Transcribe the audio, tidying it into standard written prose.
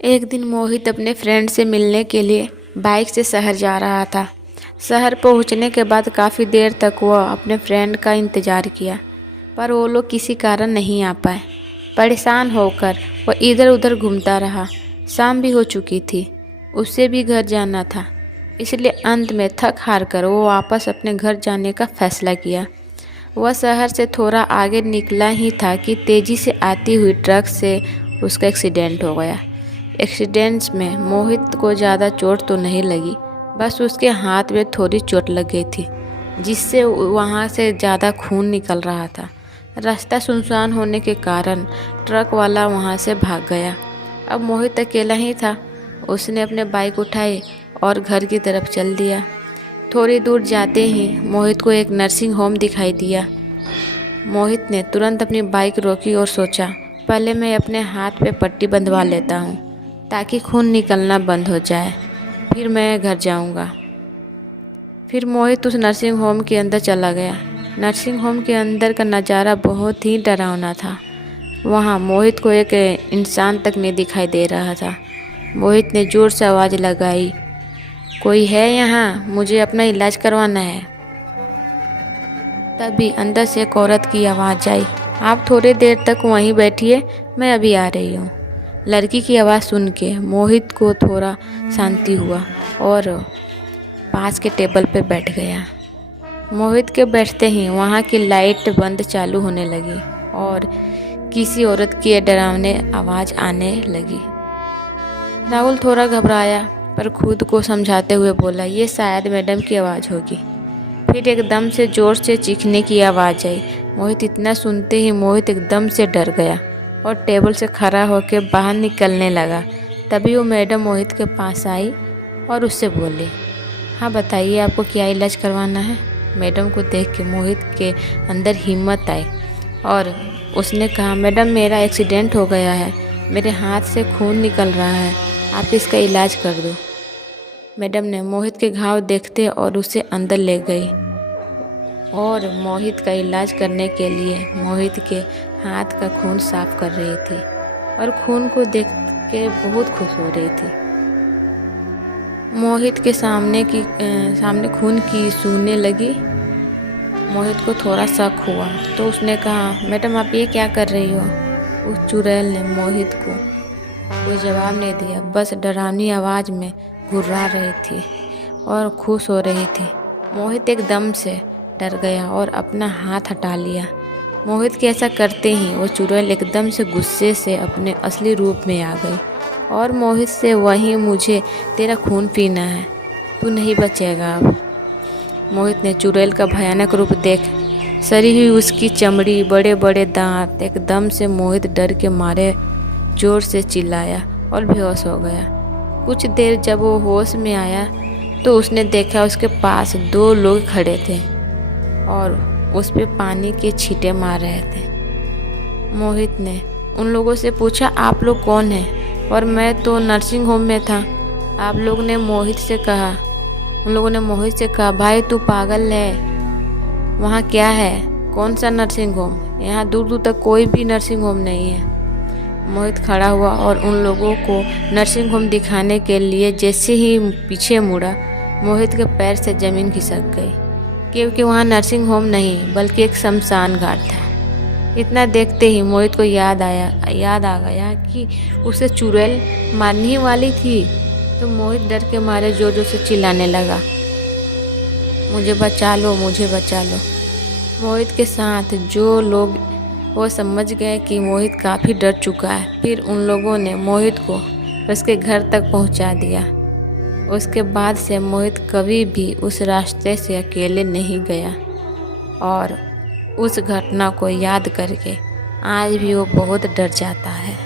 एक दिन मोहित अपने फ्रेंड से मिलने के लिए बाइक से शहर जा रहा था। शहर पहुंचने के बाद काफ़ी देर तक वह अपने फ्रेंड का इंतज़ार किया, पर वो लोग किसी कारण नहीं आ पाए। परेशान होकर वह इधर उधर घूमता रहा। शाम भी हो चुकी थी, उसे भी घर जाना था, इसलिए अंत में थक हार कर वो वापस अपने घर जाने का फैसला किया। वह शहर से थोड़ा आगे निकला ही था कि तेज़ी से आती हुई ट्रक से उसका एक्सीडेंट हो गया। एक्सीडेंट में मोहित को ज़्यादा चोट तो नहीं लगी, बस उसके हाथ में थोड़ी चोट लग गई थी, जिससे वहाँ से ज़्यादा खून निकल रहा था। रास्ता सुनसान होने के कारण ट्रक वाला वहाँ से भाग गया। अब मोहित अकेला ही था। उसने अपने बाइक उठाई और घर की तरफ चल दिया। थोड़ी दूर जाते ही मोहित को एक नर्सिंग होम दिखाई दिया। मोहित ने तुरंत अपनी बाइक रोकी और सोचा, पहले मैं अपने हाथ पे पट्टी बंधवा लेता हूँ ताकि खून निकलना बंद हो जाए, फिर मैं घर जाऊँगा। फिर मोहित उस नर्सिंग होम के अंदर चला गया। नर्सिंग होम के अंदर का नज़ारा बहुत ही डरावना था। वहाँ मोहित को एक इंसान तक नहीं दिखाई दे रहा था। मोहित ने ज़ोर से आवाज़ लगाई, कोई है यहाँ? मुझे अपना इलाज करवाना है। तभी अंदर से एक औरत की आवाज़ आई, आप थोड़ी देर तक वहीं बैठिए, मैं अभी आ रही हूँ। लड़की की आवाज़ सुन के मोहित को थोड़ा शांति हुआ और पास के टेबल पर बैठ गया। मोहित के बैठते ही वहाँ की लाइट बंद चालू होने लगी और किसी औरत की डरावनी आवाज़ आने लगी। राहुल थोड़ा घबराया, पर खुद को समझाते हुए बोला, ये शायद मैडम की आवाज़ होगी। फिर एकदम से ज़ोर से चीखने की आवाज़ आई। मोहित इतना सुनते ही मोहित एकदम से डर गया और टेबल से खड़ा होकर बाहर निकलने लगा। तभी वो मैडम मोहित के पास आई और उससे बोली, हाँ बताइए, आपको क्या इलाज करवाना है? मैडम को देख के मोहित के अंदर हिम्मत आई और उसने कहा, मैडम मेरा एक्सीडेंट हो गया है, मेरे हाथ से खून निकल रहा है, आप इसका इलाज कर दो। मैडम ने मोहित के घाव देखते और उसे अंदर ले गई और मोहित का इलाज करने के लिए मोहित के हाथ का खून साफ कर रही थी और खून को देख के बहुत खुश हो रही थी। मोहित के सामने खून की सूंघने लगी। मोहित को थोड़ा शक हुआ तो उसने कहा, मैडम आप ये क्या कर रही हो? उस चुड़ैल ने मोहित को कोई जवाब नहीं दिया, बस डरावनी आवाज़ में घुर्रा रही थी और खुश हो रही थी। मोहित एकदम से डर गया और अपना हाथ हटा लिया। मोहित के ऐसा करते ही वो चुड़ैल एकदम से गुस्से से अपने असली रूप में आ गई और मोहित से, वहीं मुझे तेरा खून पीना है, तू नहीं बचेगा अब। मोहित ने चुड़ैल का भयानक रूप देख सड़ी हुई उसकी चमड़ी, बड़े बड़े दांत, एकदम से मोहित डर के मारे ज़ोर से चिल्लाया और बेहोश हो गया। कुछ देर जब वो होश में आया तो उसने देखा उसके पास दो लोग खड़े थे और उस पे पानी के छींटे मार रहे थे। मोहित ने उन लोगों से पूछा, आप लोग कौन हैं? और मैं तो नर्सिंग होम में था। उन लोगों ने मोहित से कहा, भाई तू पागल है, वहाँ क्या है? कौन सा नर्सिंग होम? यहाँ दूर दूर तक कोई भी नर्सिंग होम नहीं है। मोहित खड़ा हुआ और उन लोगों को नर्सिंग होम दिखाने के लिए जैसे ही पीछे मुड़ा, मोहित के पैर से ज़मीन खिसक गई, क्योंकि वहाँ नर्सिंग होम नहीं बल्कि एक शमशान घाट था। इतना देखते ही मोहित को याद आ गया कि उसे चुड़ैल मारने ही वाली थी। तो मोहित डर के मारे जोर जोर से चिल्लाने लगा, मुझे बचा लो, मुझे बचा लो। मोहित के साथ जो लोग वो समझ गए कि मोहित काफ़ी डर चुका है। फिर उन लोगों ने मोहित को उसके घर तक पहुंचा दिया। उसके बाद से मोहित कभी भी उस रास्ते से अकेले नहीं गया और उस घटना को याद करके आज भी वो बहुत डर जाता है।